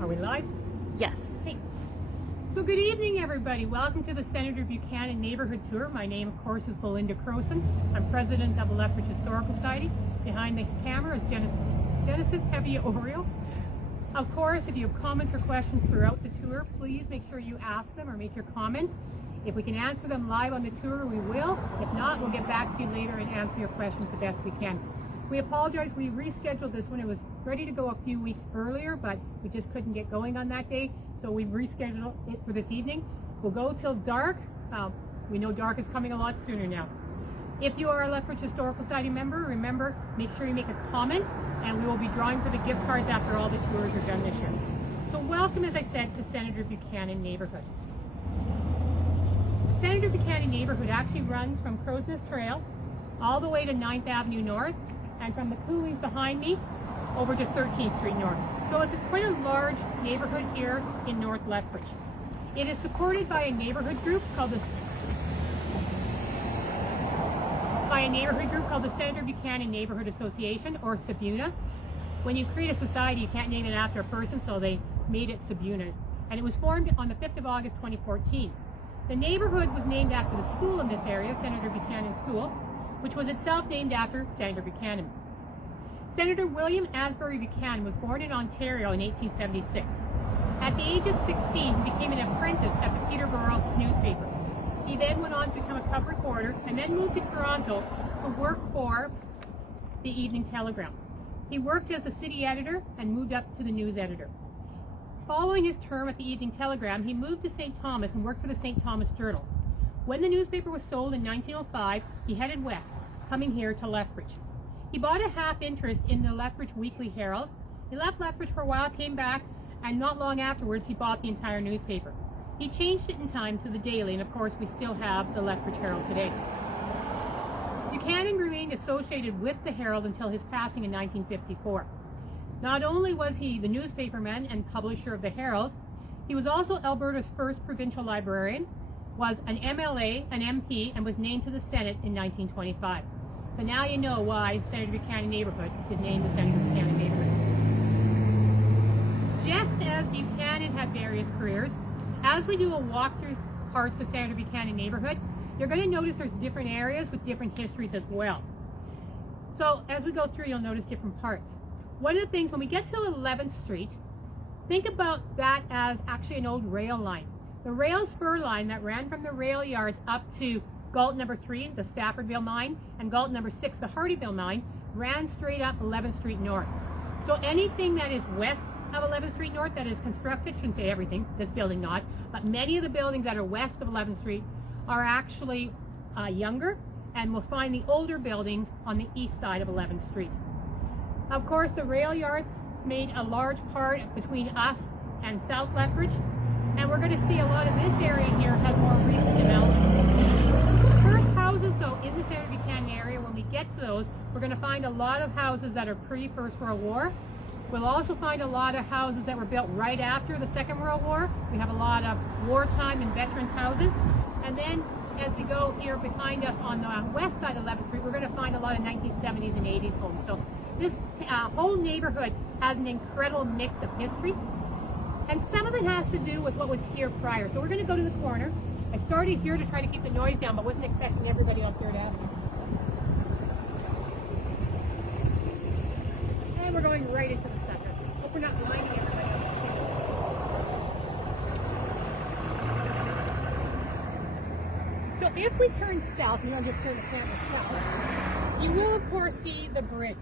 Are we live? Yes. Hey. So good evening, everybody. Welcome to the Senator Buchanan Neighborhood Tour. My name, of course, is Belinda Crowson. I'm president of the Lethbridge Historical Society. Behind the camera is Genesis Heavy Oreo. Of course, if you have comments or questions throughout the tour, please make sure you ask them or make your comments. If we can answer them live on the tour, we will. If not, we'll get back to you later and answer your questions the best we can. We apologize, we rescheduled this one. It was ready to go a few weeks earlier, but we just couldn't get going on that day, so we rescheduled it for this evening. We'll go till dark. We know dark is coming a lot sooner now. If you are a Lethbridge Historical Society member, remember, make sure you make a comment, and we will be drawing for the gift cards after all the tours are done this year. So welcome, as I said, to Senator Buchanan Neighborhood. Senator Buchanan Neighborhood actually runs from Crow's Nest Trail all the way to 9th Avenue North, and from the coulees behind me over to 13th Street North. So it's quite a large neighborhood here in North Lethbridge. It is supported by a neighborhood group called the Senator Buchanan Neighborhood Association, or SBUNA. When you create a society, you can't name it after a person, so they made it SBUNA. And it was formed on the 5th of August 2014. The neighborhood was named after the school in this area, Senator Buchanan School, which was itself named after Senator Buchanan. Senator William Asbury Buchanan was born in Ontario in 1876. At the age of 16, he became an apprentice at the Peterborough newspaper. He then went on to become a cub reporter and then moved to Toronto to work for the Evening Telegram. He worked as a city editor and moved up to the news editor. Following his term at the Evening Telegram, he moved to St. Thomas and worked for the St. Thomas Journal. When the newspaper was sold in 1905, he headed west, coming here to Lethbridge. He bought a half interest in the Lethbridge Weekly Herald. He left Lethbridge for a while, came back, and not long afterwards he bought the entire newspaper. He changed it in time to the Daily, and of course we still have the Lethbridge Herald today. Buchanan remained associated with the Herald until his passing in 1954. Not only was he the newspaperman and publisher of the Herald, he was also Alberta's first provincial librarian, was an MLA, an MP, and was named to the Senate in 1925. So now you know why Senator Buchanan Neighborhood is named the Senator Buchanan Neighborhood. Just as Buchanan had various careers, as we do a walk through parts of Senator Buchanan Neighborhood, you're going to notice there's different areas with different histories as well. So as we go through, you'll notice different parts. One of the things, when we get to 11th Street, think about that as actually an old rail line. The rail spur line that ran from the rail yards up to Galt number 3, the Staffordville mine, and Galt number 6, the Hardyville mine, ran straight up 11th Street North. So anything that is west of 11th Street North that is constructed, shouldn't say everything, this building not, but many of the buildings that are west of 11th Street are actually younger, and we'll find the older buildings on the east side of 11th Street. Of course, the rail yards made a large part between us and South Lethbridge, and we're going to see a lot of this area here has more recent development. The first houses, though, in the Senator Buchanan area, when we get to those, we're going to find a lot of houses that are pre-First World War. We'll also find a lot of houses that were built right after the Second World War. We have a lot of wartime and veterans houses. And then, as we go here behind us on the west side of 11th Street, we're going to find a lot of 1970s and 80s homes. So this whole neighborhood has an incredible mix of history. And some of it has to do with what was here prior. So we're going to go to the corner. I started here to try to keep the noise down, but wasn't expecting everybody up here to have it. And we're going right into the center. Hope we're not blinding everybody. So if we turn south, maybe I'll just turn the camera south, you will of course see the bridge.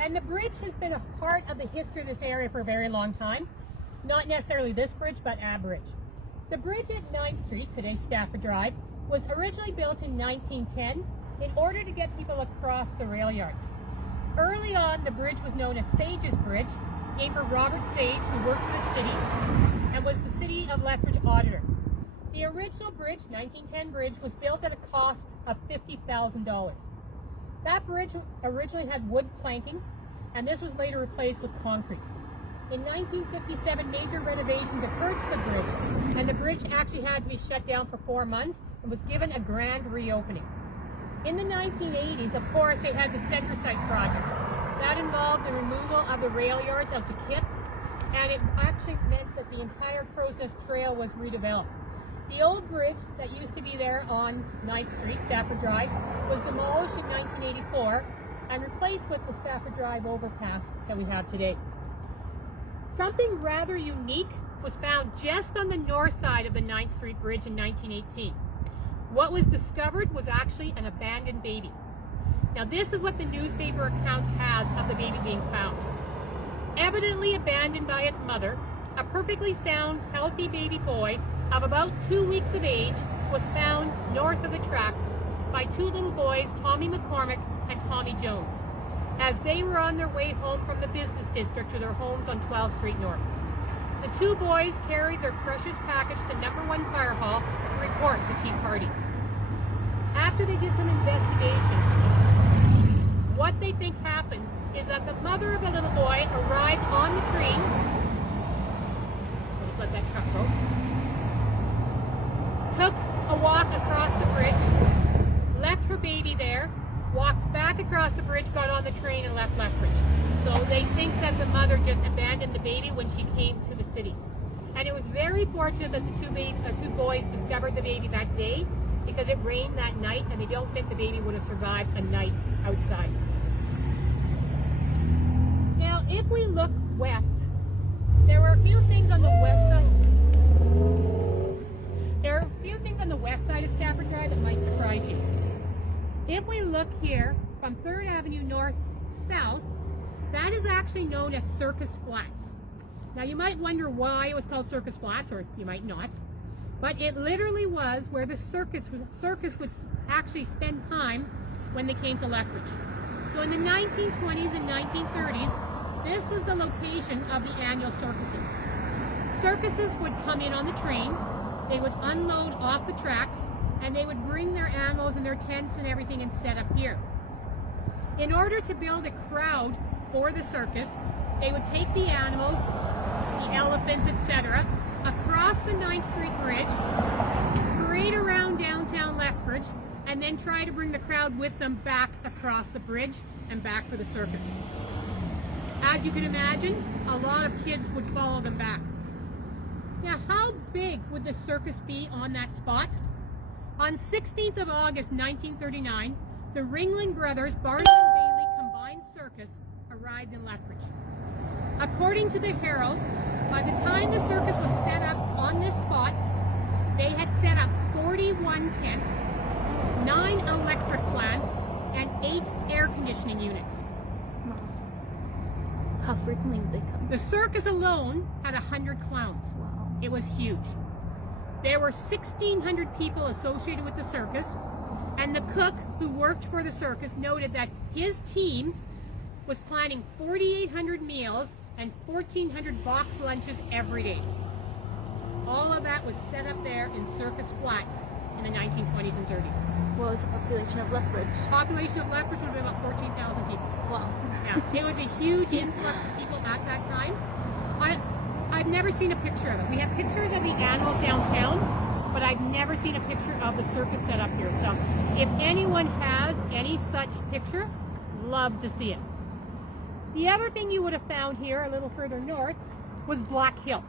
And the bridge has been a part of the history of this area for a very long time. Not necessarily this bridge, but a bridge. The bridge at 9th Street, today's Stafford Drive, was originally built in 1910 in order to get people across the rail yards. Early on, the bridge was known as Sage's Bridge, named for Robert Sage, who worked for the city and was the City of Lethbridge auditor. The original bridge, 1910 bridge, was built at a cost of $50,000. That bridge originally had wood planking, and this was later replaced with concrete. In 1957, major renovations occurred to the bridge, and the bridge actually had to be shut down for 4 months and was given a grand reopening. In the 1980s, of course, they had the Centrosite project. That involved the removal of the rail yards out to Kip and it actually meant that the entire Crow's Nest Trail was redeveloped. The old bridge that used to be there on 9th Street, Stafford Drive, was demolished in 1984 and replaced with the Stafford Drive overpass that we have today. Something rather unique was found just on the north side of the 9th Street Bridge in 1918. What was discovered was actually an abandoned baby. Now this is what the newspaper account has of the baby being found. Evidently abandoned by its mother, a perfectly sound, healthy baby boy of about 2 weeks of age was found north of the tracks by two little boys, Tommy McCormick and Tommy Jones, as they were on their way home from the business district to their homes on 12th Street North. The two boys carried their precious package to number 1 Fire Hall to report to Chief Hardy. After they did some investigation, what they think happened is that the mother of the little boy arrived on the train. Let's let that truck go. Took a walk across the bridge, left her baby there, walked back across the bridge, got on the train, and left Lethbridge. So they think that the mother just abandoned the baby when she came to the city. And it was very fortunate that the two boys discovered the baby that day, because it rained that night, and they don't think the baby would have survived a night outside. Now, if we look west, there were a few things on the west side. There are a few things on the west side of Stafford Drive that might surprise you. If we look here from 3rd Avenue North south, that is actually known as Circus Flats. Now you might wonder why it was called Circus Flats, or you might not, but it literally was where the circus would actually spend time when they came to Lethbridge. So in the 1920s and 1930s, this was the location of the annual circuses. Circuses would come in on the train, they would unload off the tracks, and they would bring their animals and their tents and everything and set up here. In order to build a crowd for the circus, they would take the animals, the elephants, etc., across the 9th Street Bridge, parade around downtown Lethbridge, and then try to bring the crowd with them back across the bridge and back for the circus. As you can imagine, a lot of kids would follow them back. Now, how big would the circus be on that spot? On 16th of August 1939, the Ringling Brothers Barnum and Bailey Combined Circus arrived in Lethbridge. According to the Herald, by the time the circus was set up on this spot, they had set up 41 tents, 9 electric plants, and 8 air conditioning units. How frequently would they come? The circus alone had 100 clowns. Wow. It was huge. There were 1,600 people associated with the circus, and the cook who worked for the circus noted that his team was planning 4,800 meals and 1,400 box lunches every day. All of that was set up there in Circus Flats in the 1920s and 30s. What was the population of Lethbridge? Population of Lethbridge would have been about 14,000 people. Wow. Yeah, it was a huge influx of people at that time. I've never seen a picture of it. We have pictures of the animals downtown, but I've never seen a picture of the circus set up here. So if anyone has any such picture, love to see it. The other thing you would have found here a little further north was Black Hill.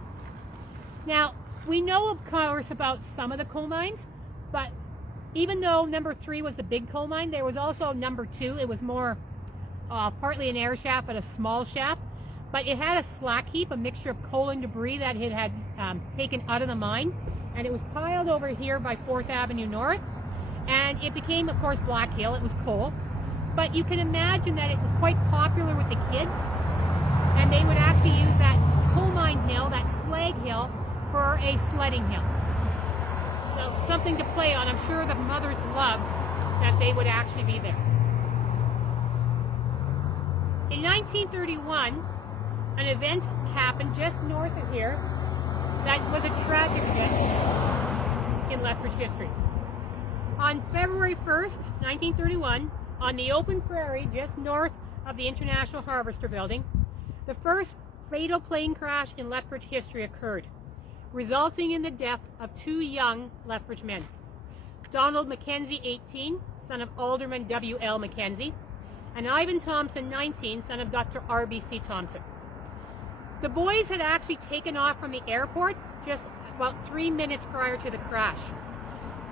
Now, we know of course about some of the coal mines, but even though number 3 was the big coal mine, there was also number 2. It was more partly an air shaft, but a small shaft. But it had a slack heap, a mixture of coal and debris that it had taken out of the mine. And it was piled over here by 4th Avenue North. And it became, of course, Black Hill. It was coal. But you can imagine that it was quite popular with the kids. And they would actually use that coal mine hill, that slag hill, for a sledding hill. So something to play on. I'm sure the mothers loved that they would actually be there. In 1931, an event happened just north of here that was a tragic event in Lethbridge history. On February 1st, 1931, on the open prairie just north of the International Harvester Building, the first fatal plane crash in Lethbridge history occurred, resulting in the death of 2 young Lethbridge men. Donald Mackenzie, 18, son of Alderman W.L. Mackenzie, and Ivan Thompson, 19, son of Dr. R.B.C. Thompson. The boys had actually taken off from the airport just about 3 minutes prior to the crash.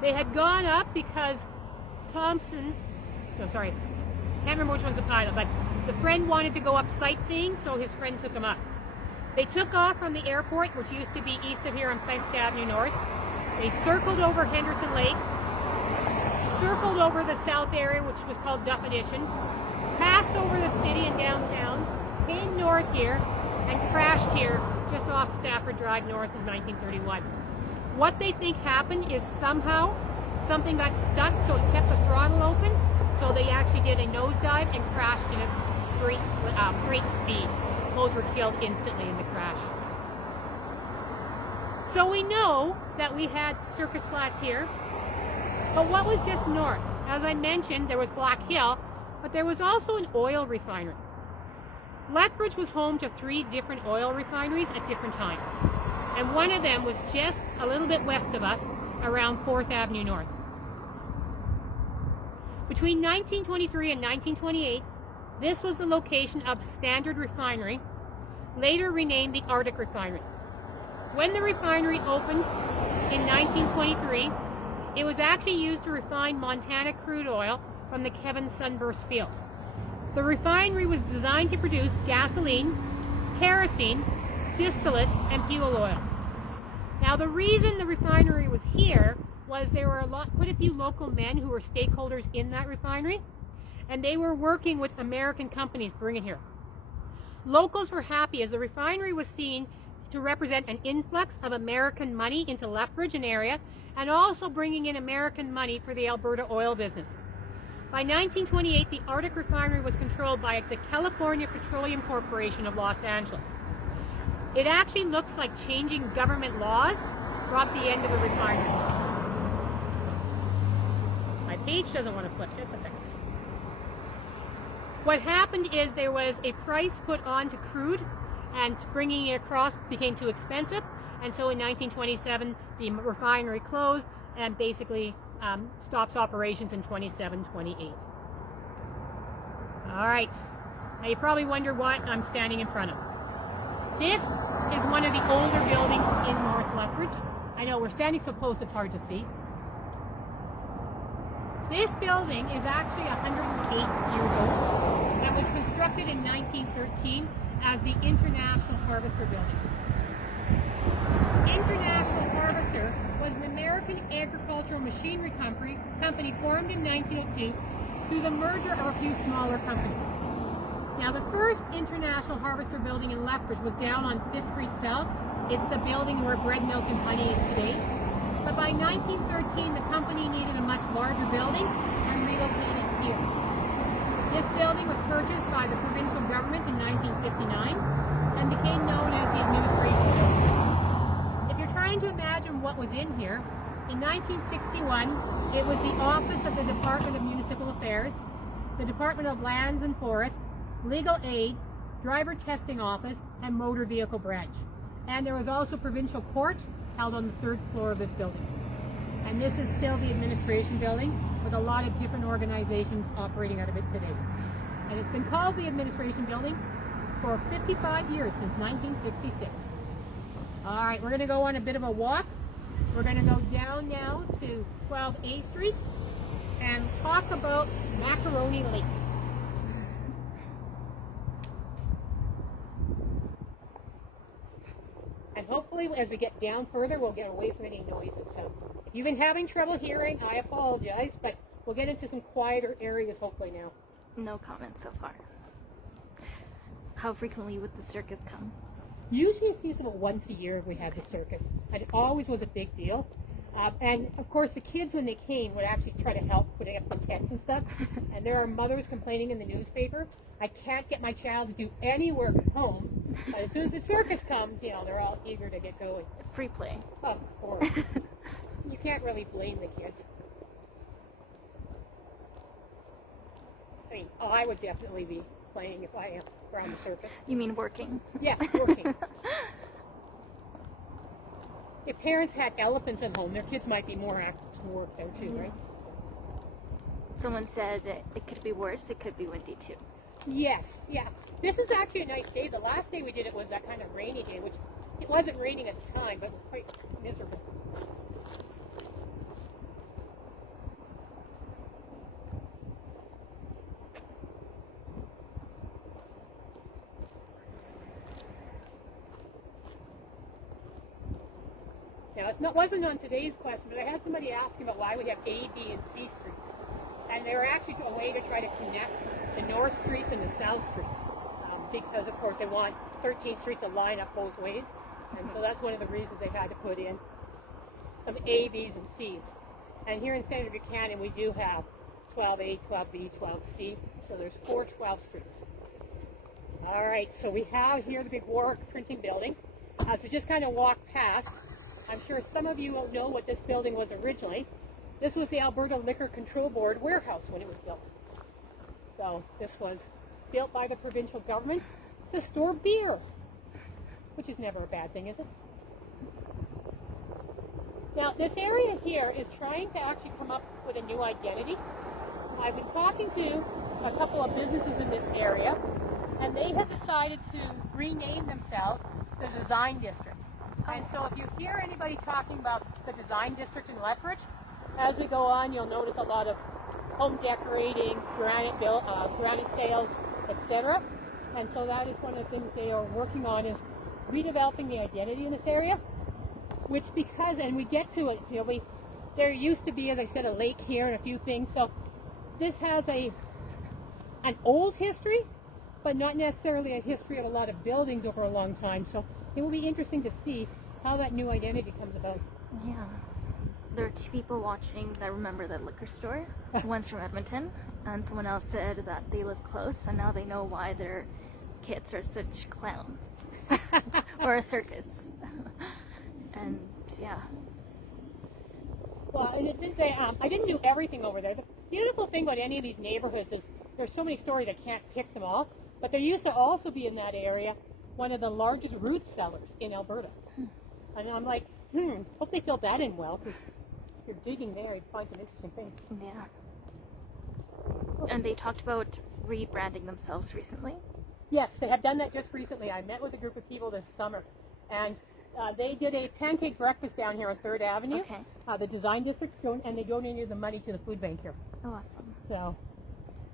They had gone up because can't remember which one's the pilot, but the friend wanted to go up sightseeing, so his friend took him up. They took off from the airport, which used to be east of here on 5th Avenue North. They circled over Henderson Lake, circled over the south area, which was called Duff Addition, passed over the city and downtown, came north here, and crashed here just off Stafford Drive North in 1931. What they think happened is somehow something got stuck, so it kept the throttle open, so they actually did a nosedive and crashed in a great speed. Both were killed instantly in the crash. So we know that we had Circus Flats here, but what was just north? As I mentioned, there was Black Hill, but there was also an oil refinery. Lethbridge was home to 3 different oil refineries at different times, and one of them was just a little bit west of us, around 4th Avenue North. Between 1923 and 1928, this was the location of Standard Refinery, later renamed the Arctic Refinery. When the refinery opened in 1923, it was actually used to refine Montana crude oil from the Kevin Sunburst field. The refinery was designed to produce gasoline, kerosene, distillate, and fuel oil. Now, the reason the refinery was here was there were quite a few local men who were stakeholders in that refinery, and they were working with American companies to bring it here. Locals were happy as the refinery was seen to represent an influx of American money into Lethbridge and area, and also bringing in American money for the Alberta oil business. By 1928, the Arctic Refinery was controlled by the California Petroleum Corporation of Los Angeles. It actually looks like changing government laws brought the end of the refinery. My page doesn't want to flip, just a second. What happened is there was a price put on to crude, and bringing it across became too expensive, and so in 1927 the refinery closed and basically stops operations in 27-28. All right, now you probably wonder what I'm standing in front of. This is one of the older buildings in North Lethbridge. I know we're standing so close it's hard to see. This building is actually 108 years old and was constructed in 1913 as the International Harvester Building. International Harvester was an American agricultural machinery company formed in 1902 through the merger of a few smaller companies. Now, the first International Harvester building in Lethbridge was down on 5th Street South. It's the building where Bread, Milk and Honey is today. But by 1913, the company needed a much larger building and relocated here. This building was purchased by the provincial government in 1959 and became known as the Administration Building. If you're trying to imagine what was in here, in 1961, it was the office of the Department of Municipal Affairs, the Department of Lands and Forests, Legal Aid, Driver Testing Office, and Motor Vehicle Branch. And there was also provincial court held on the 3rd floor of this building. And this is still the administration building with a lot of different organizations operating out of it today. And it's been called the administration building for 55 years, since 1966. All right, we're gonna go on a bit of a walk. We're gonna go down now to 12A Street and talk about Macaroni Lake. And hopefully, as we get down further, we'll get away from any noises. So if you've been having trouble hearing, I apologize, but we'll get into some quieter areas hopefully now. No comment so far. How frequently would the circus come? Usually it seems about once a year we had the circus. And it always was a big deal. And of course the kids, when they came, would actually try to help putting up the tents and stuff. And there are mothers complaining in the newspaper, I can't get my child to do any work at home. But as soon as the circus comes, you know, they're all eager to get going. Free play. Of course. You can't really blame the kids. I mean, I would definitely be playing if I were on the circus. You mean working? Yes, working. If parents had elephants at home, their kids might be more active to work though too, right? Someone said it could be worse, it could be windy too. Yes, yeah. This is actually a nice day. The last day we did it was that kind of rainy day, which it wasn't raining at the time, but it was quite miserable. Now, it wasn't on today's question, but I had somebody asking about why we have A, B, and C streets. And they were actually a way to try to connect the north streets and the south streets. Because, of course, they want 13th Street to line up both ways. And so that's one of the reasons they had to put in some A, B's, and C's. And here in Senator Buchanan, we do have 12A, 12B, 12C. So there's 4 12th streets. All right, so we have here the big Warwick Printing Building. As we just kind of walk past, I'm sure some of you will know what this building was originally. This was the Alberta Liquor Control Board warehouse when it was built. So this was built by the provincial government to store beer, which is never a bad thing, is it? Now, this area here is trying to actually come up with a new identity. I've been talking to a couple of businesses in this area, and they have decided to rename themselves the Design District. And so if you hear anybody talking about the Design District in Lethbridge, as we go on, you'll notice a lot of home decorating, granite sales, etc. And so that is one of the things they are working on, is redeveloping the identity in this area. Which, because, and we get to it, you know, there used to be, as I said, a lake here and a few things. So this has an old history, but not necessarily a history of a lot of buildings over a long time. So it will be interesting to see how that new identity comes about. Yeah. There are 2 people watching that remember the liquor store. One's from Edmonton, and someone else said that they live close, and now they know why their kids are such clowns. Or a circus. And yeah. Well, and it's interesting. I didn't do everything over there. The beautiful thing about any of these neighborhoods is there's so many stories, I can't pick them all. But there used to also be in that area one of the largest root cellars in Alberta. And I'm like, hope they filled that in well, because if you're digging there, you'd find some interesting things. Yeah. And they talked about rebranding themselves recently. Yes, they have done that just recently. I met with a group of people this summer, and they did a pancake breakfast down here on 3rd Avenue, Okay. The Design District, and they donated the money to the food bank here. Awesome. So,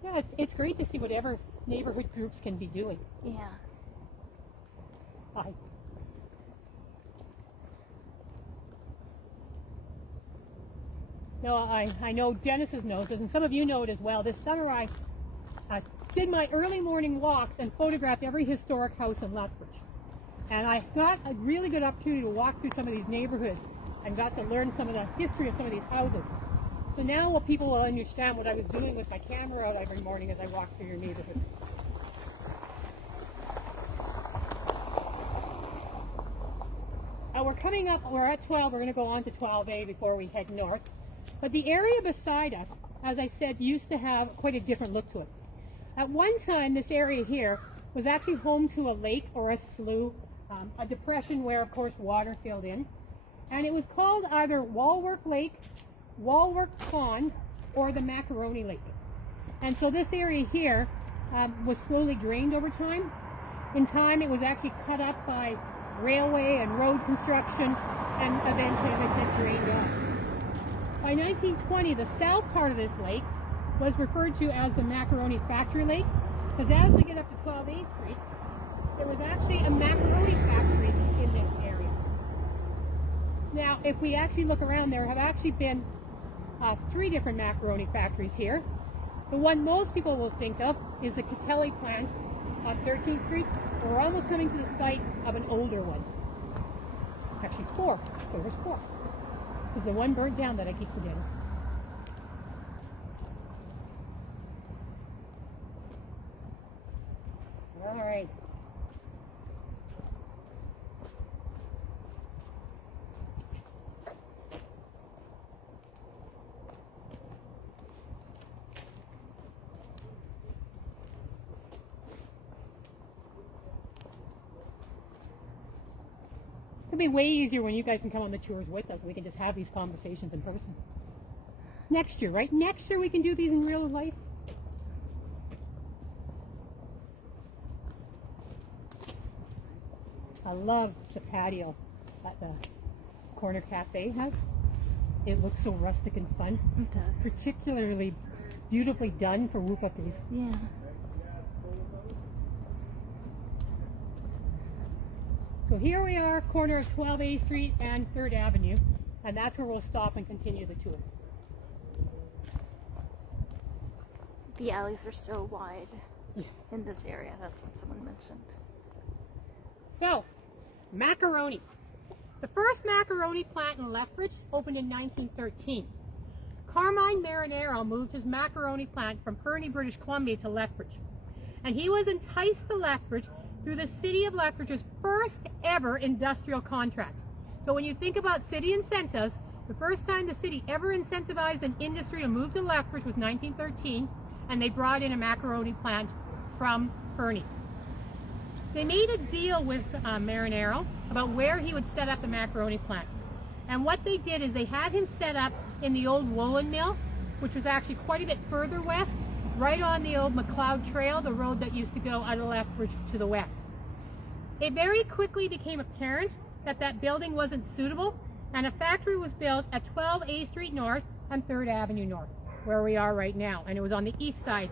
yeah, it's great to see whatever neighborhood groups can be doing. Yeah. Hi. No, I know Dennis's knows this, and some of you know it as well. This summer I did my early morning walks and photographed every historic house in Lethbridge. And I got a really good opportunity to walk through some of these neighborhoods and got to learn some of the history of some of these houses. So now people will understand what I was doing with my camera out every morning as I walked through your neighborhood. We're coming up, we're at 12, we're going to go on to 12A before we head north. But the area beside us, as I said, used to have quite a different look to it. At one time, this area here was actually home to a lake or a slough, a depression where, of course, water filled in. And it was called either Walwork Lake, Walwork Pond, or the Macaroni Lake. And so this area here was slowly drained over time. In time, it was actually cut up by railway and road construction, and eventually, as I said, drained off. By 1920, the south part of this lake was referred to as the Macaroni Factory Lake, because as we get up to 12A Street, there was actually a macaroni factory in this area. Now, if we actually look around, there have actually been 3 different macaroni factories here. The one most people will think of is the Catelli plant on 13th Street. We're almost coming to the site of an older one. Actually 4. There was 4. Because the one burnt down that I keep forgetting. All right. It'll be way easier when you guys can come on the tours with us and we can just have these conversations in person. Next year, right? Next year we can do these in real life. I love the patio that the corner cafe has. It looks so rustic and fun. It does. Particularly beautifully done for whoop-up days. Yeah. So here we are, corner of 12A Street and 3rd Avenue, and that's where we'll stop and continue the tour. The alleys are so wide in this area. That's what someone mentioned. So, Macaroni. The first macaroni plant in Lethbridge opened in 1913. Carmine Marinero moved his macaroni plant from Fernie, British Columbia to Lethbridge. And he was enticed to Lethbridge through the city of Lethbridge's first ever industrial contract. So when you think about city incentives, the first time the city ever incentivized an industry to move to Lethbridge was 1913, and they brought in a macaroni plant from Fernie. They made a deal with Marinero about where he would set up the macaroni plant. And what they did is they had him set up in the old woolen mill, which was actually quite a bit further west, right on the old McLeod Trail, the road that used to go out of Lethbridge to the west. It very quickly became apparent that that building wasn't suitable, and a factory was built at 12A Street North and 3rd Avenue North, where we are right now. And it was on the east side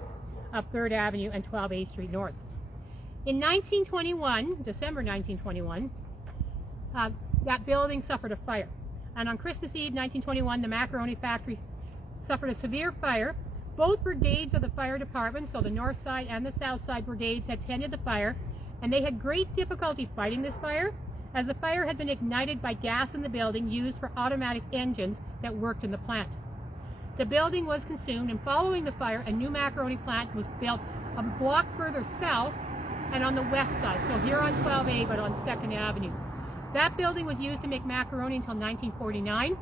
of 3rd Avenue and 12A Street North. In 1921, December 1921, that building suffered a fire. And on Christmas Eve 1921, the macaroni factory suffered a severe fire. Both brigades of the fire department, so the north side and the south side brigades, had tended the fire, and they had great difficulty fighting this fire, as the fire had been ignited by gas in the building used for automatic engines that worked in the plant. The building was consumed, and following the fire, a new macaroni plant was built a block further south and on the west side, so here on 12A but on 2nd Avenue. That building was used to make macaroni until 1949,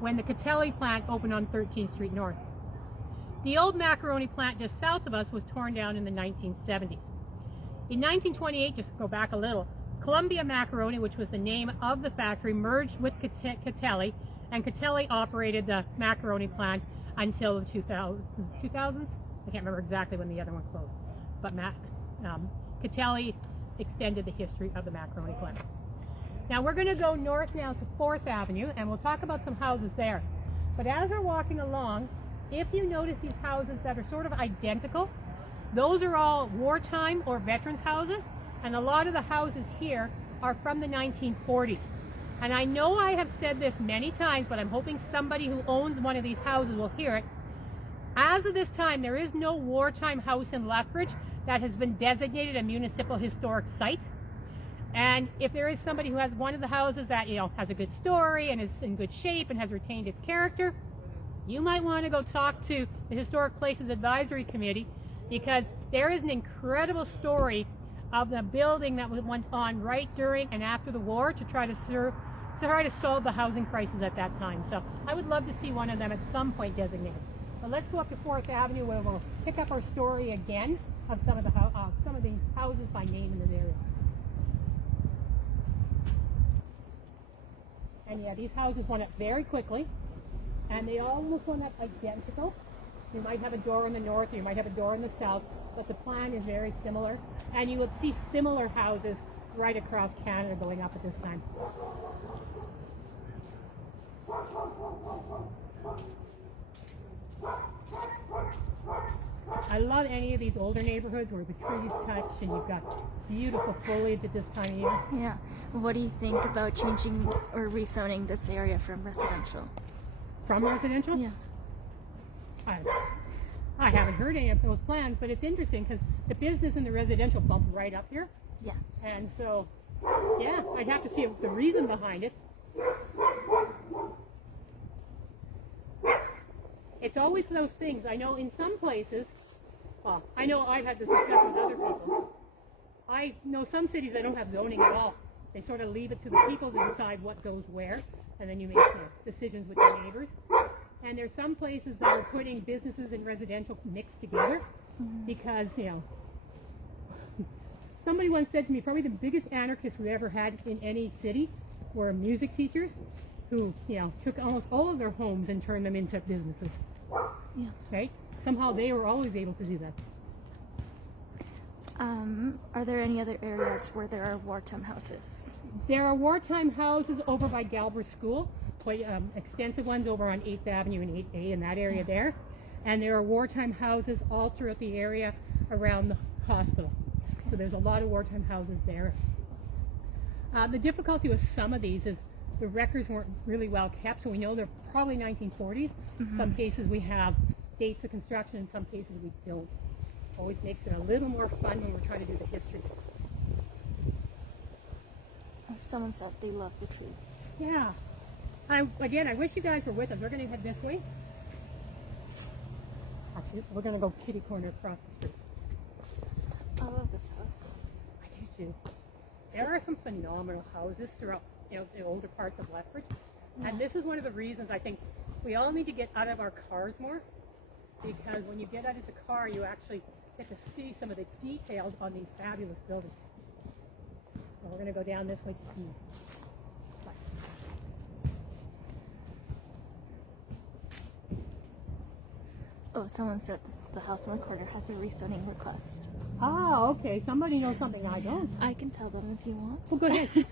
when the Catelli plant opened on 13th Street North. The old macaroni plant just south of us was torn down in the 1970s. In 1928, just go back a little, Columbia Macaroni, which was the name of the factory, merged with Catelli, and Catelli operated the macaroni plant until the 2000s? I can't remember exactly when the other one closed, but Catelli extended the history of the macaroni plant. Now we're going to go north now to 4th Avenue, and we'll talk about some houses there. But as we're walking along, if you notice these houses that are sort of identical, those are all wartime or veterans houses, and a lot of the houses here are from the 1940s. And I know I have said this many times, but I'm hoping somebody who owns one of these houses will hear it. As of this time, there is no wartime house in Lethbridge that has been designated a municipal historic site. And if there is somebody who has one of the houses that, has a good story and is in good shape and has retained its character, you might want to go talk to the Historic Places Advisory Committee, because there is an incredible story of the building that went on right during and after the war to try to solve the housing crisis at that time. So I would love to see one of them at some point designated. But let's go up to 4th Avenue, where we'll pick up our story again of some of the houses by name in the area. And yeah, these houses went up very quickly, and they almost went up identical. You might have a door in the north, or you might have a door in the south, but the plan is very similar. And you will see similar houses right across Canada going up at this time. I love any of these older neighborhoods where the trees touch and you've got beautiful foliage at this time of year. Yeah. What do you think about changing or rezoning this area from residential? From residential? Yeah. I haven't heard any of those plans, but it's interesting because the business and the residential bump right up here. Yes. And so, yeah, I'd have to see the reason behind it. It's always those things. I know in some places, well, I know I've had this discussion with other people. I know some cities that don't have zoning at all. They sort of leave it to the people to decide what goes where, and then you make decisions with your neighbors. And there's some places that are putting businesses and residential mixed together because, somebody once said to me, probably the biggest anarchists we ever had in any city were music teachers who, took almost all of their homes and turned them into businesses. Yeah. Okay? Somehow they were always able to do that. Are there any other areas where there are wartime houses? There are wartime houses over by Galbraith School, quite extensive ones over on 8th Avenue and 8A in that area there. And there are wartime houses all throughout the area around the hospital. So there's a lot of wartime houses there. The difficulty with some of these is the records weren't really well kept, so we know they're probably 1940s. Some cases we have dates of construction, in some cases we don't. Always makes it a little more fun when we're trying to do the history. Someone said they love the trees. Yeah. Again, I wish you guys were with us. We're going to head this way. Actually, we're going to go kitty corner across the street. I love this house. I do too. There are some phenomenal houses throughout, the older parts of Lethbridge. And this is one of the reasons I think we all need to get out of our cars more. Because when you get out of the car, you actually get to see some of the details on these fabulous buildings. So we're going to go down this way to see. Oh, someone said the house on the corner has a rezoning request. Oh, okay. Somebody knows something I don't. I can tell them if you want. Well, go ahead.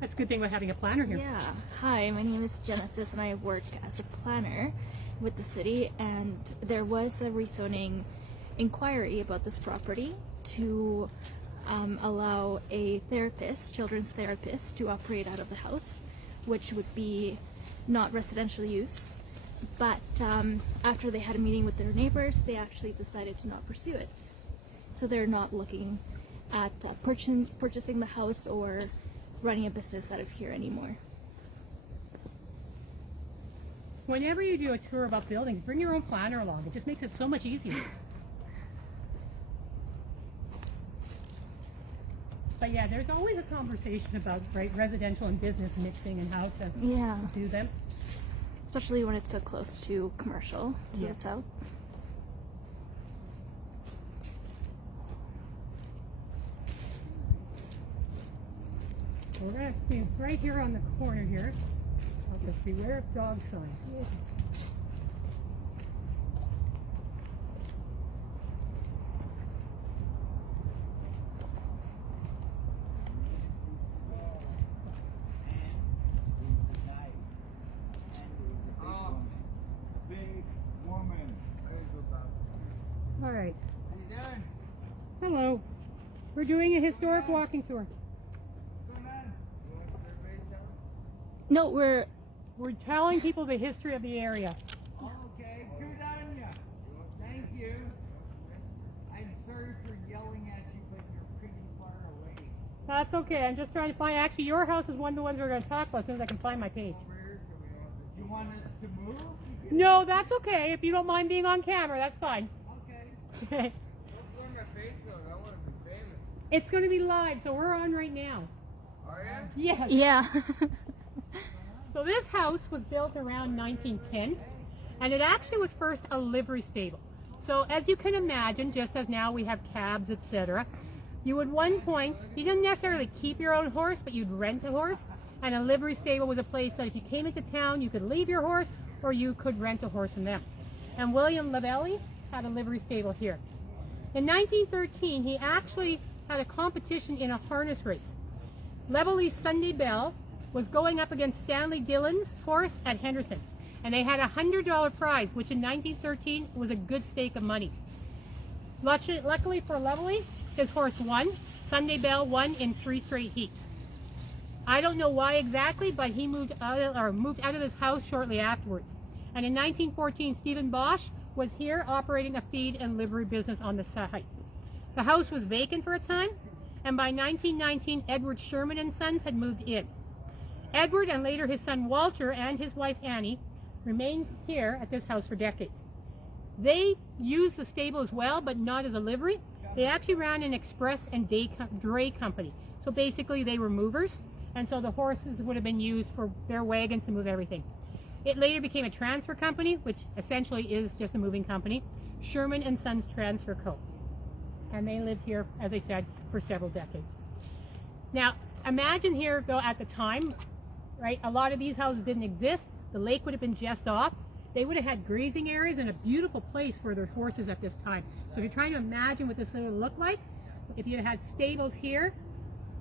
That's a good thing about having a planner here. Yeah. Hi, my name is Genesis and I work as a planner with the city, and there was a rezoning inquiry about this property to allow a therapist, children's therapist, to operate out of the house, which would be not residential use. But after they had a meeting with their neighbors, they actually decided to not pursue it. So they're not looking at purchasing the house or running a business out of here anymore. Whenever you do a tour about buildings, bring your own planner along. It just makes it so much easier. But yeah, there's always a conversation about residential and business mixing and how to do them. Especially when it's so close to commercial to the south. We're going to be right here on the corner here. I'll just beware of dog signs. All right. How you doing? Hello. We're doing a historic walking tour. What's going on? You want surveys done? No, We're telling people the history of the area. Okay, good on ya. Thank you. I'm sorry for yelling at you, but you're pretty far away. That's okay. I'm just trying to find. Actually, your house is one of the ones we're going to talk about as soon as I can find my page. Over here, so we don't. Do you want us to move? No, that's okay. If you don't mind being on camera, that's fine. Okay. What's on that Facebook? I want to be famous. It's going to be live, so we're on right now. Are ya? Yes. yeah. So this house was built around 1910, and it actually was first a livery stable. So as you can imagine, just as now we have cabs, etc., you would one point, you didn't necessarily keep your own horse, but you'd rent a horse, and a livery stable was a place that if you came into town, you could leave your horse, or you could rent a horse from them. And William Lavelli had a livery stable here. In 1913, he actually had a competition in a harness race. Lavelli's Sunday Bell was going up against Stanley Dillon's horse at Henderson, and they had a $100 prize, which in 1913 was a good stake of money. Luckily for Lavelli, his horse won. Sunday Bell won in 3 straight heats. I don't know why exactly, but he moved out of his house shortly afterwards. And in 1914, Stephen Bosch was here operating a feed and livery business on the site. The house was vacant for a time, and by 1919, Edward Sherman and Sons had moved in. Edward and later his son Walter and his wife Annie remained here at this house for decades. They used the stable as well, but not as a livery. They actually ran an express and dray company. So basically they were movers, and so the horses would have been used for their wagons to move everything. It later became a transfer company, which essentially is just a moving company, Sherman and Sons Transfer Co. And they lived here, as I said, for several decades. Now, imagine here, though, at the time, right, a lot of these houses didn't exist. The lake would have been just off. they would have had grazing areas and a beautiful place for their horses at this time. So if you're trying to imagine what this would look like, if you had stables here,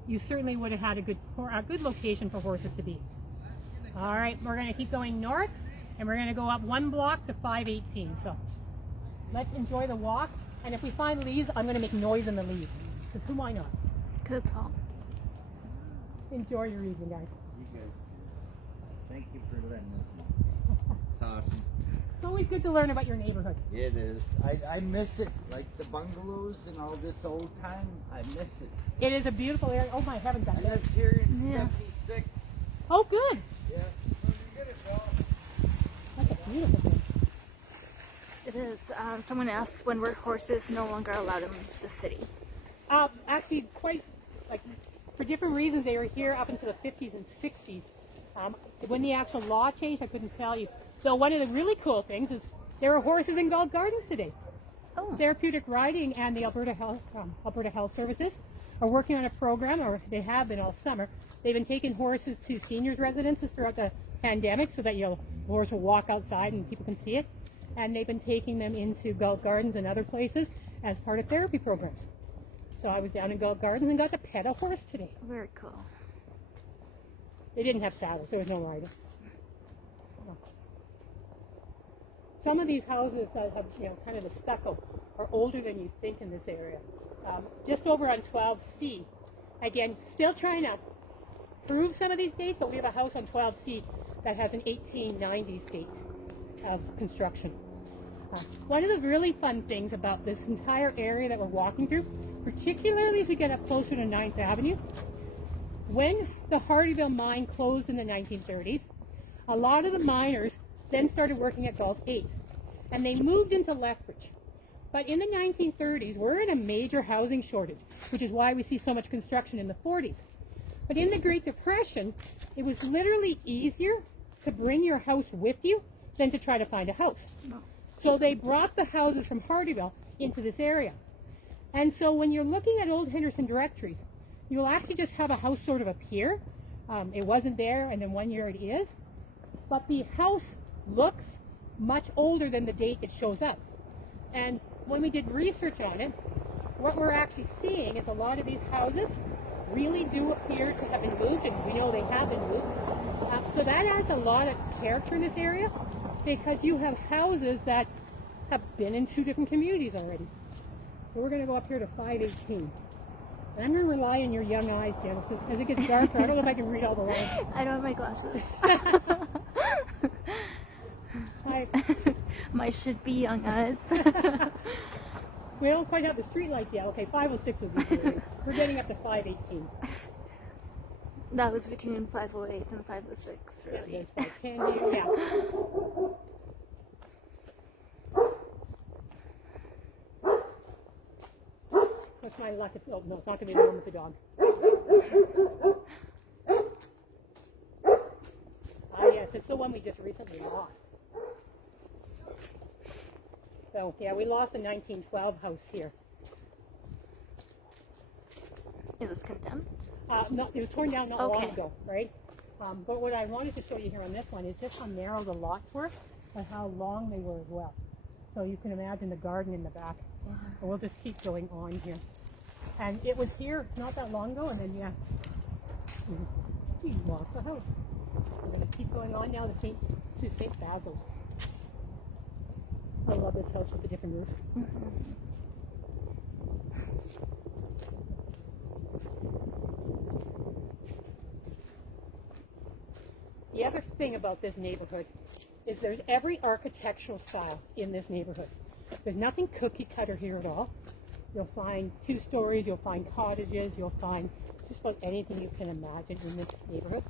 you certainly would have had a good location for horses to be. All right, we're going to keep going north, and we're going to go up 1 block to 518. So let's enjoy the walk. And if we find leaves, I'm going to make noise in the leaves. Because why not? Good talk. Enjoy your evening, guys. You good. Thank you for letting us know. It's awesome. It's always good to learn about your neighborhood. It is. I miss it. Like the bungalows and all this old time. I miss it. It is a beautiful area. Oh my heavens, I lived here in Yeah. 76. Oh, good. Yeah. So you get it, Bill. That's a beautiful thing. It is. Someone asked when were horses no longer allowed in the city? Actually, quite like for different reasons, they were here up into the 50s and 60s. When the actual law changed, I couldn't tell you. So one of the really cool things is there are horses in Galt Gardens today. Oh. Therapeutic Riding and the Alberta Health Services are working on a program, or they have been all summer. They've been taking horses to seniors' residences throughout the pandemic so that the horse will walk outside and people can see it. And they've been taking them into Galt Gardens and other places as part of therapy programs. So I was down in Galt Gardens and got to pet a horse today. Very cool. They didn't have saddles, there was no riding. No. Some of these houses that have, kind of the stucco are older than you think in this area. Just over on 12C. Again, still trying to prove some of these dates, but we have a house on 12C that has an 1890s date of construction. One of the really fun things about this entire area that we're walking through, particularly as we get up closer to 9th Avenue, when the Hardyville mine closed in the 1930s, a lot of the miners then started working at Galt 8, and they moved into Lethbridge. But in the 1930s, we're in a major housing shortage, which is why we see so much construction in the 40s. But in the Great Depression, it was literally easier to bring your house with you than to try to find a house. So they brought the houses from Hardyville into this area. And so when you're looking at old Henderson directories, you'll actually just have a house sort of appear. It wasn't there, and then 1 year it is. But the house looks much older than the date it shows up. And when we did research on it, what we're actually seeing is a lot of these houses really do appear to have been moved, and we know they have been moved. So that adds a lot of character in this area, because you have houses that have been in 2 different communities already. So we're going to go up here to 518. And I'm going to rely on your young eyes, Genesis. As it gets darker, I don't know if I can read all the lines. I don't have my glasses. Hi. My should be young eyes. We don't quite have the street lights yet. Okay, 506 is the area. We're getting up to 518. That was between 508 and 506, Yeah, really. there's 510 here. Yeah. What's my luck? Oh, no, it's not going to be the one with the dog. Ah, yes, it's the one we just recently lost. So, yeah, we lost the 1912 house here. It was condemned. No, it was torn down not long Okay. ago, right? But what I wanted to show you here on this one is just how narrow the lots were and how long they were as well. So you can imagine the garden in the back. And we'll just keep going on here. And it was here not that long ago, and then, yeah, we lost the house. We're going to keep going on now to St. Basil's. I love this house with the different roof. The other thing about this neighborhood is there's every architectural style in this neighborhood. There's nothing cookie cutter here at all. You'll find 2 stories, you'll find cottages, you'll find just about anything you can imagine in this neighborhood.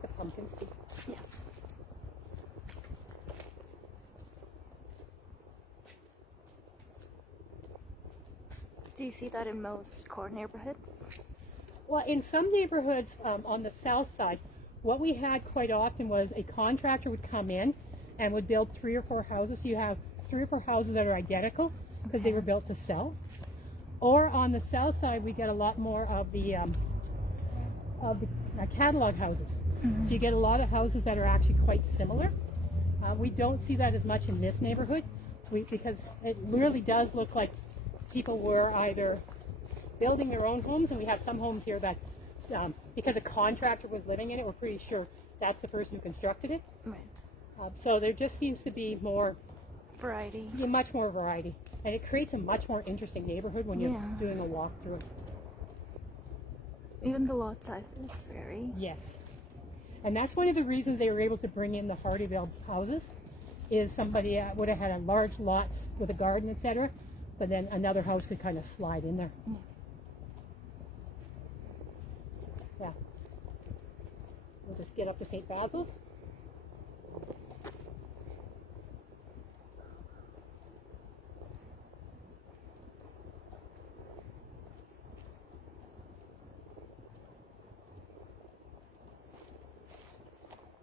The pumpkins too. Yes. Do you see that in most core neighborhoods? Well, in some neighborhoods on the south side, what we had quite often was a contractor would come in and would build 3 or 4 houses. So you have 3 or 4 houses that are identical because they were built to sell. Or on the south side, we get a lot more of the of the catalog houses. So you get a lot of houses that are actually quite similar. We don't see that as much in this neighborhood because it really does look like people were either building their own homes, and we have some homes here that, because a contractor was living in it, we're pretty sure that's the person who constructed it. Right. So there just seems to be more Variety. yeah, much more variety, and it creates a much more interesting neighborhood when you're doing a walkthrough. Even the lot sizes vary. Yes, and that's one of the reasons they were able to bring in the Hardyville houses. Is somebody would have had a large lot with a garden, etc., but then another house could kind of slide in there. Yeah. We'll just get up to St. Basil's.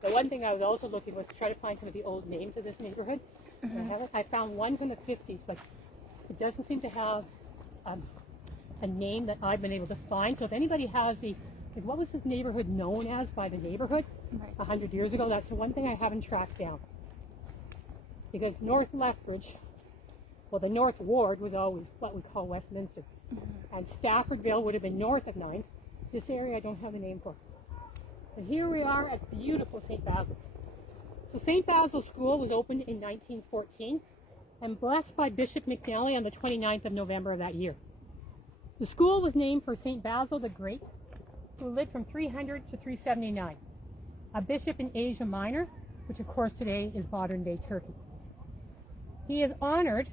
The one thing I was also looking was to try to find some of the old names of this neighborhood. I found one from the 50s, but it doesn't seem to have a name that I've been able to find. So if anybody has like what was this neighborhood known as by the neighborhood 100 years ago? That's the one thing I haven't tracked down. Because North Lethbridge, well, the North Ward was always what we call Westminster. And Staffordville would have been north of 9th. This area I don't have a name for. And here we are at beautiful St. Basil's. So St. Basil's School was opened in 1914 and blessed by Bishop McNally on the 29th of November of that year. The school was named for St. Basil the Great, who lived from 300 to 379, a bishop in Asia Minor, which of course today is modern-day Turkey. He is honored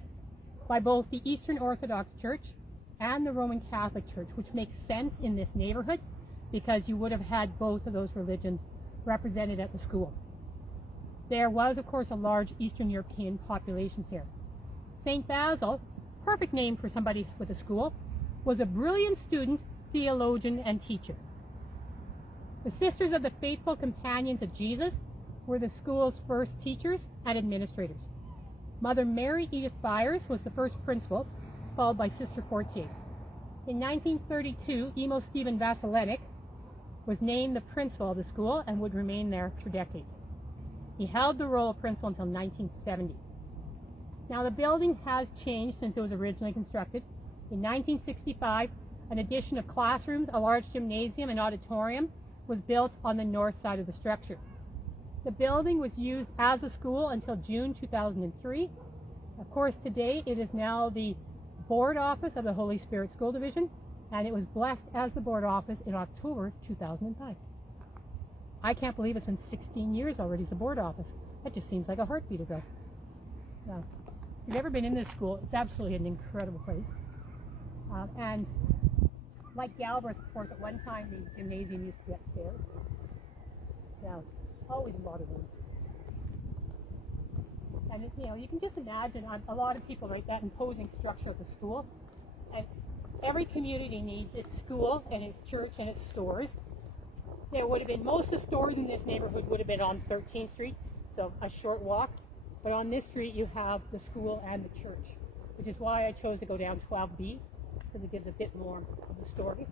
by both the Eastern Orthodox Church and the Roman Catholic Church, which makes sense in this neighborhood because you would have had both of those religions represented at the school. There was, of course, a large Eastern European population here. St. Basil, perfect name for somebody with a school, was a brilliant student, theologian, and teacher. The Sisters of the Faithful Companions of Jesus were the school's first teachers and administrators. Mother Mary Edith Byers was the first principal, followed by Sister Fortier. In 1932, Emo Stephen Vasilenik was named the principal of the school and would remain there for decades. He held the role of principal until 1970. Now the building has changed since it was originally constructed. In 1965, an addition of classrooms, a large gymnasium, and auditorium was built on the north side of the structure. The building was used as a school until June 2003. Of course, today it is now the board office of the Holy Spirit School Division, and it was blessed as the board office in October 2005. I can't believe it's been 16 years already as the board office. That just seems like a heartbeat ago. Now, if you've ever been in this school, it's absolutely an incredible place. And like Galbraith, of course, at one time the gymnasium used to be upstairs. Now, always a lot of room. And you can just imagine a lot of people like that imposing structure of the school. And every community needs its school and its church and its stores. There would have been, most of the stores in this neighborhood would have been on 13th Street, so a short walk. But on this street you have the school and the church, which is why I chose to go down 12B, because it gives a bit more of the story.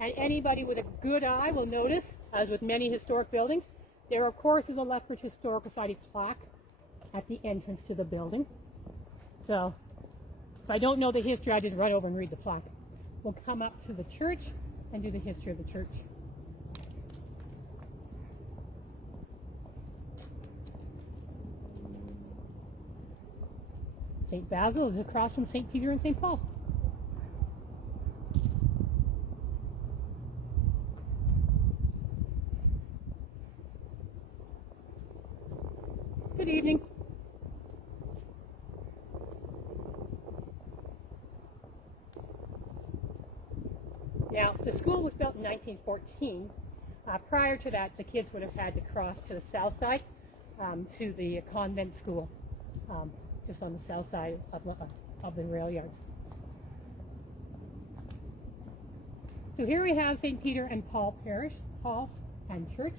And anybody with a good eye will notice, as with many historic buildings, there of course is a Lethbridge Historical Society plaque at the entrance to the building. So if I don't know the history, I just run over and read the plaque. We'll come up to the church and do the history of the church. St. Basil is across from St. Peter and St. Paul. Good evening. Now, the school was built in 1914. Prior to that, the kids would have had to cross to the south side to the convent school, just on the south side of the rail yards. So here we have St. Peter and Paul Parish, Paul and Church.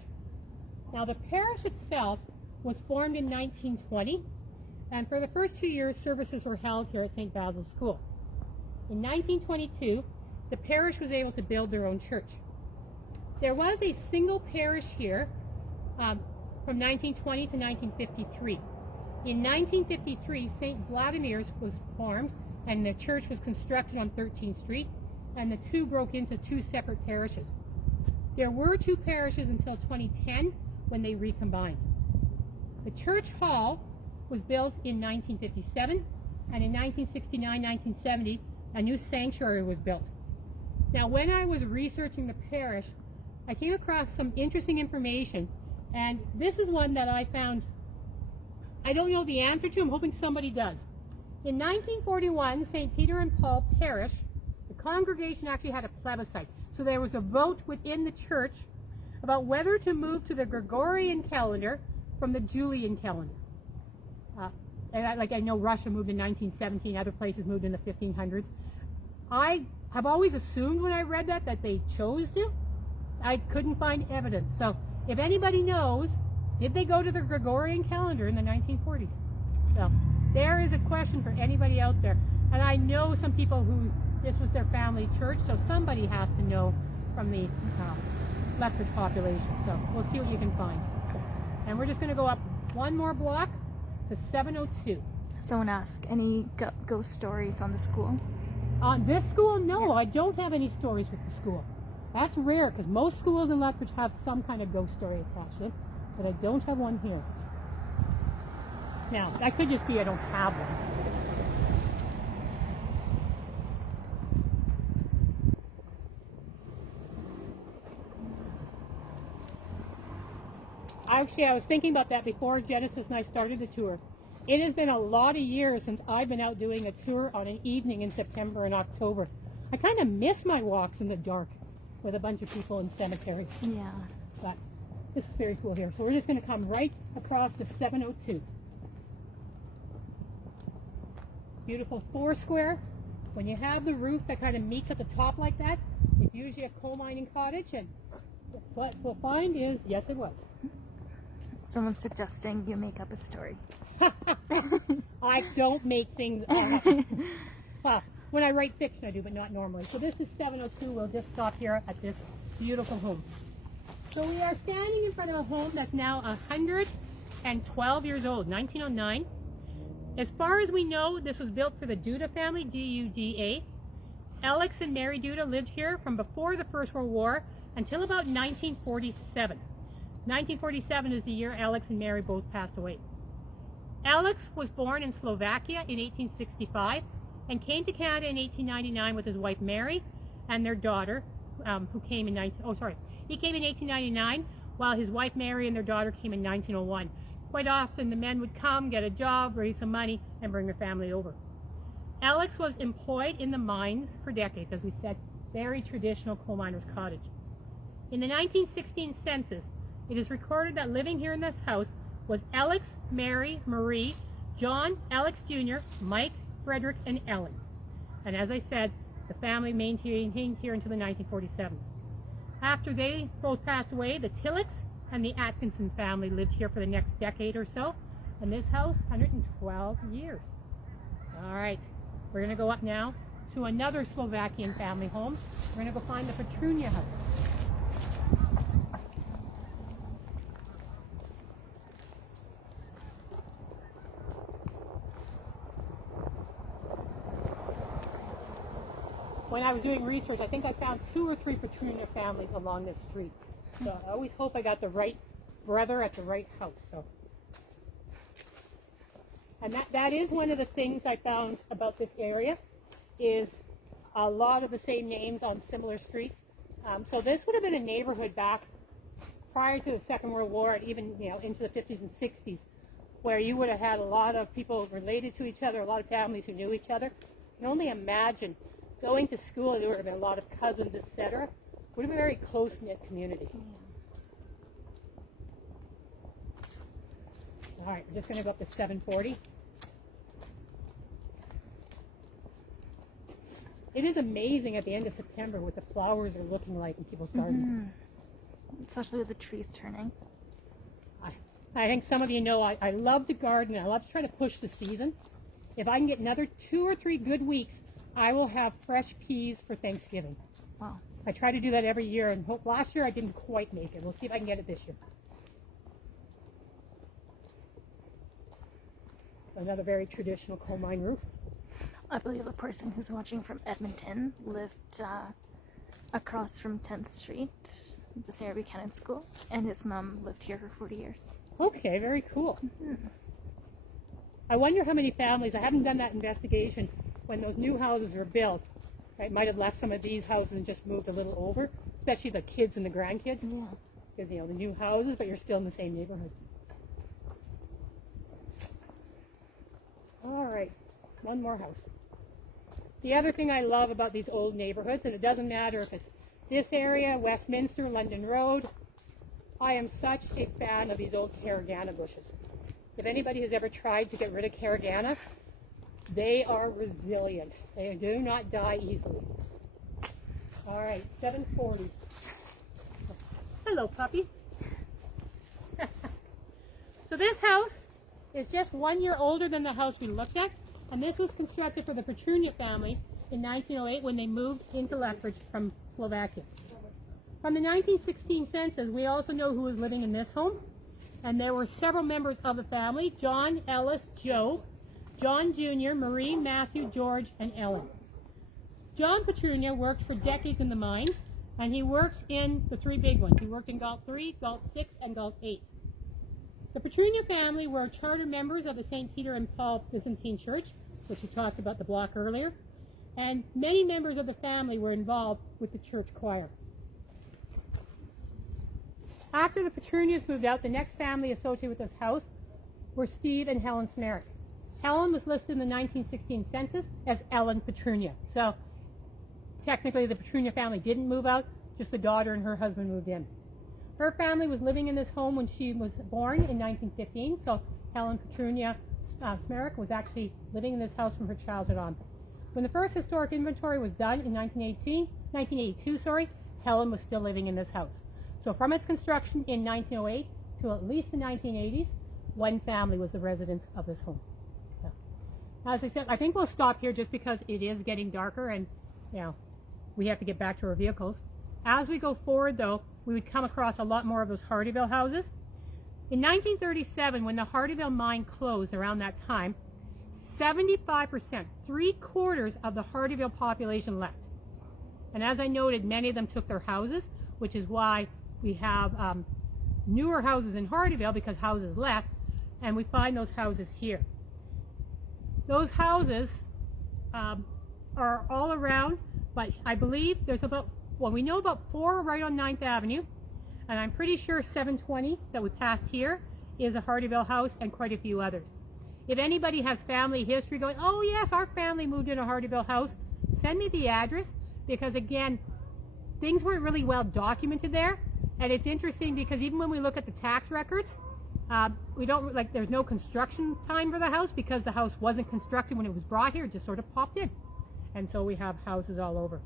Now the parish itself was formed in 1920, and for the first 2 years services were held here at St. Basil's School. In 1922, the parish was able to build their own church. There was a single parish here from 1920 to 1953. In 1953, St. Vladimir's was formed, and the church was constructed on 13th Street, and the two broke into two separate parishes. There were two parishes until 2010 when they recombined. The church hall was built in 1957, and in 1969-1970, a new sanctuary was built. Now, when I was researching the parish, I came across some interesting information, and this is one that I found I don't know the answer to. I'm hoping somebody does. In 1941, St. Peter and Paul Parish, the congregation actually had a plebiscite. So there was a vote within the church about whether to move to the Gregorian calendar from the Julian calendar. I know Russia moved in 1917, other places moved in the 1500s. I have always assumed when I read that they chose to. I couldn't find evidence. So if anybody knows, did they go to the Gregorian calendar in the 1940s? So there is a question for anybody out there. And I know some people who this was their family church, so somebody has to know from the Lethbridge population. So we'll see what you can find. And we're just going to go up one more block to 702. Someone asked, any ghost stories on the school? On this school, no, I don't have any stories with the school. That's rare because most schools in Lethbridge have some kind of ghost story attached to it, but I don't have one here. Now, that could just be I don't have one. Actually, I was thinking about that before Genesis and I started the tour. It has been a lot of years since I've been out doing a tour on an evening in September and October. I kind of miss my walks in the dark with a bunch of people in cemeteries. Yeah. But this is very cool here. So we're just going to come right across to 702. Beautiful four square. When you have the roof that kind of meets at the top like that, it's usually a coal mining cottage, and what we'll find is, yes, it was. Someone's suggesting you make up a story. I don't make things up. Well, when I write fiction I do, but not normally. So this is 702. We'll just stop here at this beautiful home. So we are standing in front of a home that's now 112 years old, 1909. As far as we know, this was built for the Duda family, D-U-D-A. Alex and Mary Duda lived here from before the First World War until about 1947. 1947 is the year Alex and Mary both passed away. Alex was born in Slovakia in 1865 and came to Canada in 1899 with his wife Mary and their daughter, who came in he came in 1899, while his wife Mary and their daughter came in 1901. Quite often the men would come, get a job, raise some money, and bring their family over. Alex was employed in the mines for decades, as we said, very traditional coal miner's cottage. In the 1916 census, it is recorded that living here in this house was Alex, Mary, Marie, John, Alex Jr., Mike, Frederick, and Ellen. And as I said, the family maintained here until the 1947s. After they both passed away, the Tillocks and the Atkinson family lived here for the next decade or so. And this house, 112 years. All right, we're going to go up now to another Slovakian family home. We're going to go find the Petrunia house. When I was doing research, I think I found 2 or 3 Petrunia families along this street. So I always hope I got the right brother at the right house. So, and that is one of the things I found about this area, is a lot of the same names on similar streets. So this would have been a neighborhood back prior to the Second World War, and even into the 50s and 60s, where you would have had a lot of people related to each other, a lot of families who knew each other. You can only imagine going to school, there would have been a lot of cousins, etc. Would have been a very close-knit community. All right, we're just going to go up to 740. It is amazing at the end of September what the flowers are looking like in people's gardens. Especially with the trees turning. I think some of you know I love to garden. I love to try to push the season. If I can get another 2 or 3 good weeks, I will have fresh peas for Thanksgiving. Wow. I try to do that every year, and last year I didn't quite make it. We'll see if I can get it this year. Another very traditional coal mine roof. I believe a person who's watching from Edmonton lived across from 10th Street, the Sarah Buchanan School, and his mom lived here for 40 years. Okay, very cool. I wonder how many families, I haven't done that investigation, when those new houses were built, right, might have left some of these houses and just moved a little over, especially the kids and the grandkids. Yeah. Because, you know, the new houses, but you're still in the same neighborhood. All right, one more house. The other thing I love about these old neighborhoods, and it doesn't matter if it's this area, Westminster, London Road, I am such a fan of these old caragana bushes. If anybody has ever tried to get rid of caragana, they are resilient. They do not die easily. All right, 740. Hello, puppy. So this house is just 1 year older than the house we looked at, and this was constructed for the Petrunia family in 1908 when they moved into Lethbridge from Slovakia. From the 1916 census, we also know who was living in this home, and there were several members of the family: John, Ellis, Joe, John Jr., Marie, Matthew, George, and Ellen. John Petrunia worked for decades in the mines, and he worked in the three big ones. He worked in Galt 3, Galt 6, and Galt 8. The Petrunia family were charter members of the St. Peter and Paul Byzantine Church, which we talked about the block earlier, and many members of the family were involved with the church choir. After the Petrunias moved out, the next family associated with this house were Steve and Helen Smerick. Helen was listed in the 1916 census as Ellen Petrunia. So technically the Petrunia family didn't move out, just the daughter and her husband moved in. Her family was living in this home when she was born in 1915, so Helen Petrunia Smerick was actually living in this house from her childhood on. When the first historic inventory was done in 1982, Helen was still living in this house. So from its construction in 1908 to at least the 1980s, one family was the residents of this home. So, as I said, I think we'll stop here just because it is getting darker and, you know, we have to get back to our vehicles. As we go forward, though, we would come across a lot more of those Hardyville houses. In 1937, when the Hardyville mine closed around that time, 75%, 3/4 of the Hardyville population left. And as I noted, many of them took their houses, which is why we have newer houses in Hardyville, because houses left, and we find those houses here. Those houses are all around, but I believe there's about, well, we know about 4 right on 9th Avenue, and I'm pretty sure 720 that we passed here is a Hardyville house, and quite a few others. If anybody has family history going, oh yes, our family moved in a Hardyville house, send me the address, because again, things weren't really well documented there. And it's interesting because even when we look at the tax records, we don't, like, there's no construction time for the house because the house wasn't constructed when it was brought here, it just sort of popped in. And so we have houses all over.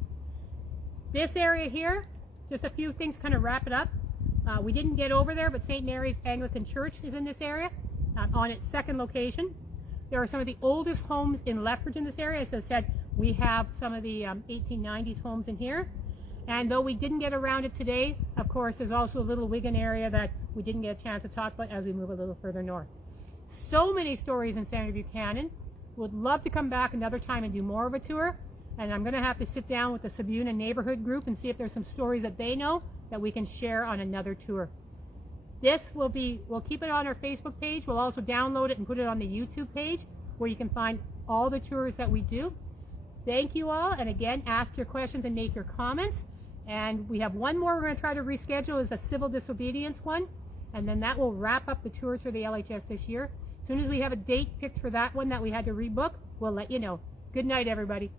This area here, just a few things kind of wrap it up. We didn't get over there, but St. Mary's Anglican Church is in this area on its second location. There are some of the oldest homes in Lethbridge in this area. As I said, we have some of the 1890s homes in here. And though we didn't get around it today, of course, there's also a little Wigan area that we didn't get a chance to talk about as we move a little further north. So many stories in Senator Buchanan. Would love to come back another time and do more of a tour. And I'm going to have to sit down with the Sabuna neighborhood group and see if there's some stories that they know that we can share on another tour. This will be, we'll keep it on our Facebook page. We'll also download it and put it on the YouTube page where you can find all the tours that we do. Thank you all. And again, ask your questions and make your comments. And we have one more we're going to try to reschedule, is the civil disobedience one. And then that will wrap up the tours for the LHS this year. As soon as we have a date picked for that one that we had to rebook, we'll let you know. Good night, everybody.